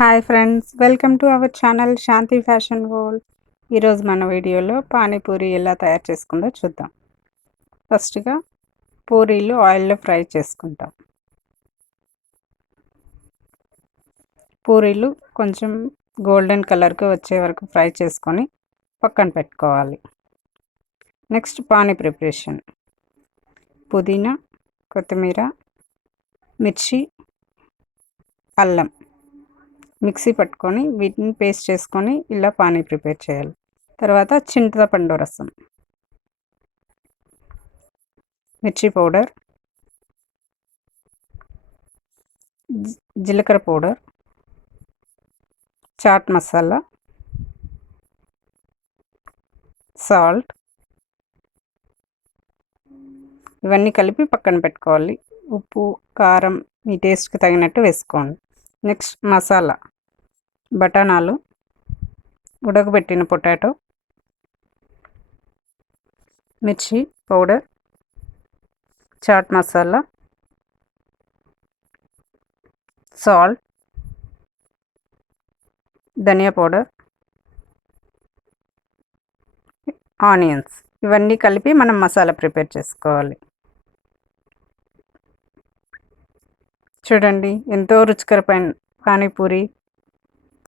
Hi friends, welcome to our channel Shanti fashion world. ఈరోజు మన వీడియోలో పానీపూరి ఎలా తయారు చేసుకుందో చూద్దాం. ఫస్ట్గా పూరీలు ఆయిల్లో ఫ్రై చేసుకుంటాం. పూరీలు కొంచెం గోల్డెన్ కలర్కి వచ్చే వరకు ఫ్రై చేసుకొని పక్కన పెట్టుకోవాలి. నెక్స్ట్ పానీ ప్రిపరేషన్: పుదీనా, కొత్తిమీర, మిర్చి, అల్లం మిక్సీ పట్టుకొని వీటిని పేస్ట్ చేసుకొని ఇలా పానీ ప్రిపేర్ చేయాలి. తర్వాత చింతపండు రసం, మిర్చి పౌడర్, జీలకర్ర పౌడర్, చాట్ మసాలా, సాల్ట్ ఇవన్నీ కలిపి పక్కన పెట్టుకోవాలి. ఉప్పు, కారం మీ టేస్ట్కి తగినట్టు వేసుకోండి. నెక్స్ట్ మసాలా: బఠానాలు, ఉడకబెట్టిన పొటాటో, మిర్చి పౌడర్, చాట్ మసాలా, సాల్ట్, ధనియా పౌడర్, ఆనియన్స్ ఇవన్నీ కలిపి మనం మసాలా ప్రిపేర్ చేసుకోవాలి. చూడండి, ఎంతో రుచికరమైన పానీపూరి